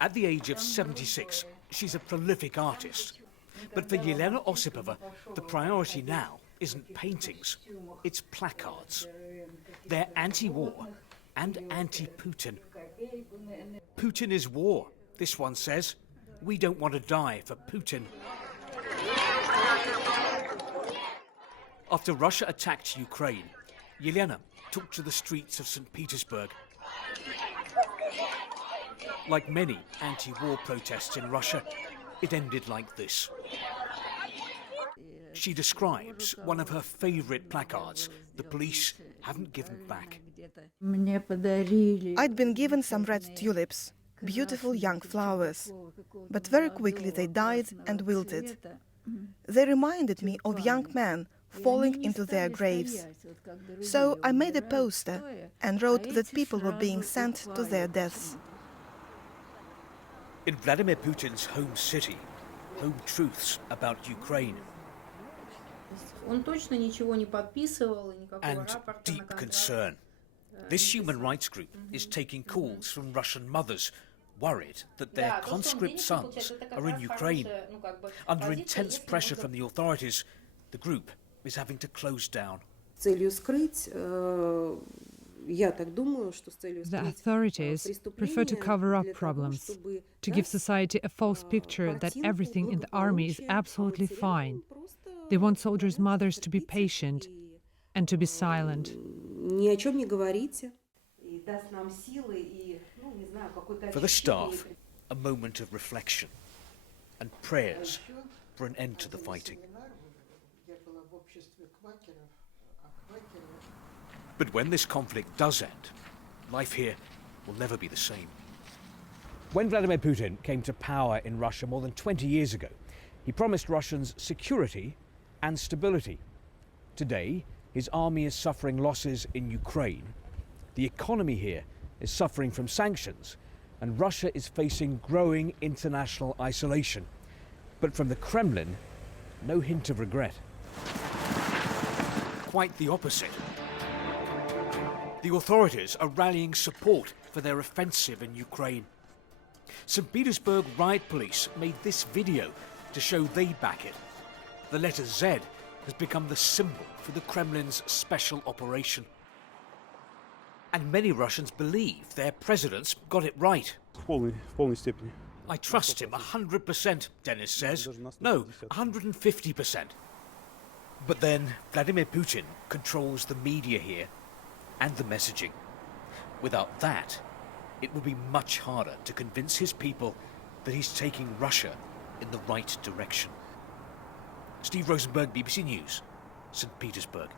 At the age of 76, she's a prolific artist. But for Yelena Osipova, the priority now isn't paintings, it's placards. They're anti-war and anti-Putin. Putin is war, this one says. We don't want to die for Putin. After Russia attacked Ukraine, Yelena took to the streets of St Petersburg. Like many anti-war protests in Russia, it ended like this. She describes one of her favourite placards the police haven't given back. I'd been given some red tulips, beautiful young flowers, but very quickly they died and wilted. They reminded me of young men falling into their graves. So I made a poster and wrote that people were being sent to their deaths. In Vladimir Putin's home city, home truths about Ukraine. And deep concern. This human rights group is taking calls from Russian mothers worried that their conscript sons are in Ukraine. Under intense pressure from the authorities, the group is having to close down. The authorities prefer to cover up problems, to give society a false picture that everything in the army is absolutely fine. They want soldiers' mothers to be patient and to be silent. For the staff, a moment of reflection and prayers for an end to the fighting. But when this conflict does end, life here will never be the same. When Vladimir Putin came to power in Russia more than 20 years ago, he promised Russians security and stability. Today, his army is suffering losses in Ukraine. The economy here is suffering from sanctions, and Russia is facing growing international isolation. But from the Kremlin, no hint of regret. Quite the opposite. The authorities are rallying support for their offensive in Ukraine. St Petersburg riot police made this video to show they back it. The letter Z has become the symbol for the Kremlin's special operation. And many Russians believe their president's got it right. I trust him 100%, Denis says. No, 150%. But then Vladimir Putin controls the media here and the messaging. Without that, it will be much harder to convince his people that he's taking Russia in the right direction. Steve Rosenberg, BBC News, St Petersburg.